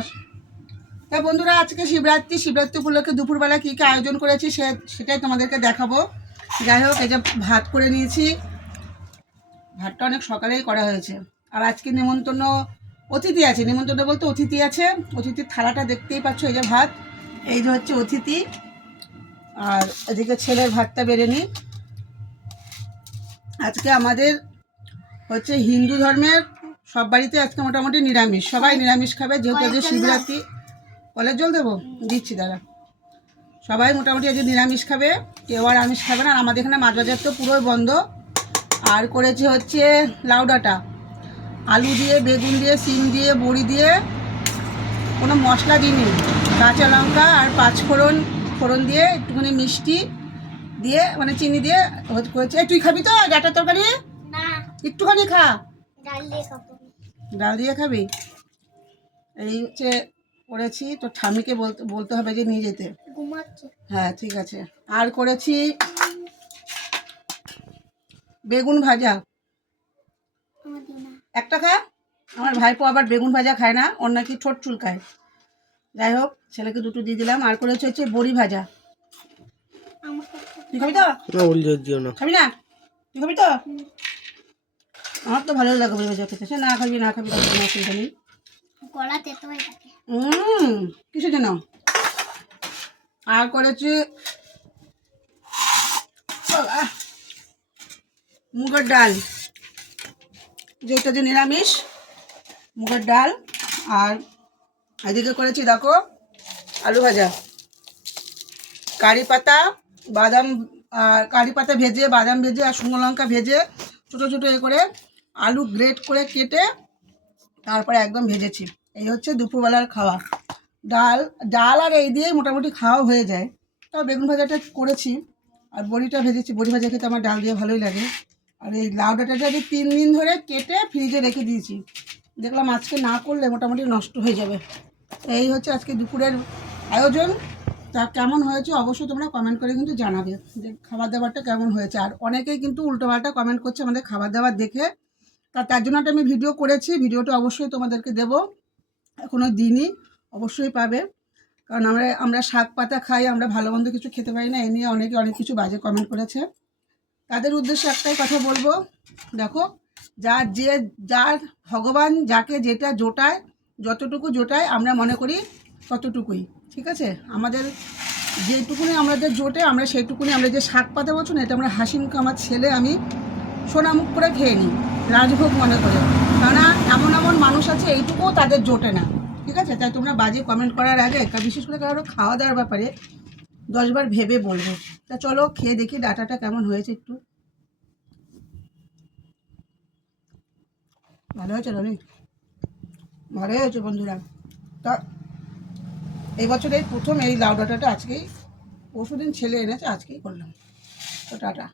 বস। তা বন্ধুরা, আজকে শিবরাত্রি উপলক্ষে দুপুরবেলা কী কী আয়োজন করেছি সেটাই তোমাদেরকে দেখাবো। যাই হোক, এই যে ভাত করে নিয়েছি, ভাতটা অনেক সকালেই করা হয়েছে। আর আজকে নিমন্ত্রণ অতিথি আছে, নিমন্ত্রণ বলতে অতিথি আছে। অতিথির থালাটা দেখতেই পাচ্ছ, এই যে ভাত, এই যে হচ্ছে অতিথি। আর এদিকে ছেলের ভাতটা বেড়ে নিই। আজকে আমাদের হচ্ছে হিন্দু ধর্মের সব বাড়িতে আজকে মোটামুটি নিরামিষ, সবাই নিরামিষ খাবে, যেহেতু আজকে শিবরাত্রি। কলের জল দেবো, দিচ্ছি দাদা। সবাই মোটামুটি আজকে নিরামিষ খাবে, কেউ আর আমিষ খাবে না। আর আমাদের এখানে মাছ বাজার তো পুরোই বন্ধ। আর করেছি হচ্ছে লাউ ডাঁটা, আলু দিয়ে, বেগুন দিয়ে, সিম দিয়ে, বড়ি দিয়ে, কোনো মশলা দিইনি, কাঁচা লঙ্কা আর ফোড়ন দিয়ে একটুখানি মিষ্টি দিয়ে, মানে চিনি দিয়ে করেছি। তুই খাবি তো ডাঁটার তরকারি? না, একটুখানি খা। ডাল দিয়ে খাবি? এই হচ্ছে করেছি। তো ঠামিকে বলতে হবে যে নিয়ে যেতে। হ্যাঁ, ঠিক আছে। আর করেছি বেগুন ভাজা, একটা খা। আমার ভাইপো আবার বেগুন ভাজা খায় না, ওর নাকি ঠোঁট চুলকায়। যাই হোক, ছেলেকে দুটো দিয়ে দিলাম। আর করেছি হচ্ছে বড়ি ভাজা। তুই খাবি তো? খাবি না? তুই খাবি তো? আমার তো ভালো লাগে বড়ি ভাজা খেতে। সে না খাবি কোনো অসুবিধা নেই। কিসের জন্য? আর করেছি মুগের ডাল, যেটা যে নিরামিষ, মুগের ডাল। আর এদিকে করেছি দেখো আলু ভাজা, কারি পাতা ভেজে, বাদাম ভেজে আর শুকনো লঙ্কা ভেজে ছোটো ছোটো করে আলু গ্রেট করে কেটে তারপরে একদম ভেজেছি। এই হচ্ছে দুপুরবেলার খাওয়া। ডাল আর এই দিয়েই মোটামুটি খাওয়া হয়ে যায়। তাও বেগুন ভাজাটা করেছি আর বড়িটা ভেজেছি। বড়ি ভাজা খেতে আমার ডাল দিয়ে ভালোই লাগে। আর এই লাউ ডাঁটাটা আমি 3 দিন ধরে কেটে ফ্রিজে রেখে দিয়েছি, দেখলাম আজকে না করলে মোটামুটি নষ্ট হয়ে যাবে। এই হচ্ছে আজকে দুপুরের আয়োজন। তা কেমন হয়েছে অবশ্যই তোমরা কমেন্ট করে কিন্তু জানাবে যে খাবার দাবারটা কেমন হয়েছে। আর অনেকেই কিন্তু উল্টোপাল্টা কমেন্ট করছে আমাদের খাবার দাবার দেখে। তার জন্য একটা আমি ভিডিও করেছি, ভিডিওটা অবশ্যই তোমাদেরকে দেবো, এখনও দিনই, অবশ্যই পাবে। কারণ আমরা শাক পাতা খাই, আমরা ভালো মন্দ কিছু খেতে পারি না, এ নিয়ে অনেকে অনেক কিছু বাজে কমেন্ট করেছে। তাদের উদ্দেশ্যে একটাই কথা বলবো, দেখো, যার ভগবান যাকে যেটা জোটায়, যতটুকু জোটায় আমরা মনে করি ততটুকুই ঠিক আছে। আমাদের যেটুকুনি আমাদের জোটে আমরা সেইটুকুনি, আমরা যে শাক পাতা বলছো না, এটা আমরা হাসি মুখে, আমার ছেলে আমি সোনামুখ করে খেয়ে নিই, রাজভোগ মনে করে। কেননা এমন মানুষ আছে এইটুকুও তাদের জোটে না, ঠিক আছে। তাই তোমরা বাজে কমেন্ট করার আগে, বিশেষ করে কারো খাওয়া দাওয়ার ব্যাপারে 10 বার ভেবে বলবো। তা চলো খেয়ে দেখি ডাটাটা কেমন হয়েছে। একটু ভালো হয়েছে রনি, ভালোই হয়েছে বন্ধুরা। তা এই বছর এই প্রথম এই লাউ ডাঁটাটা আজকেই, পরশুদিন ছেলে এনেছে, আজকেই করলাম। তো টাটা।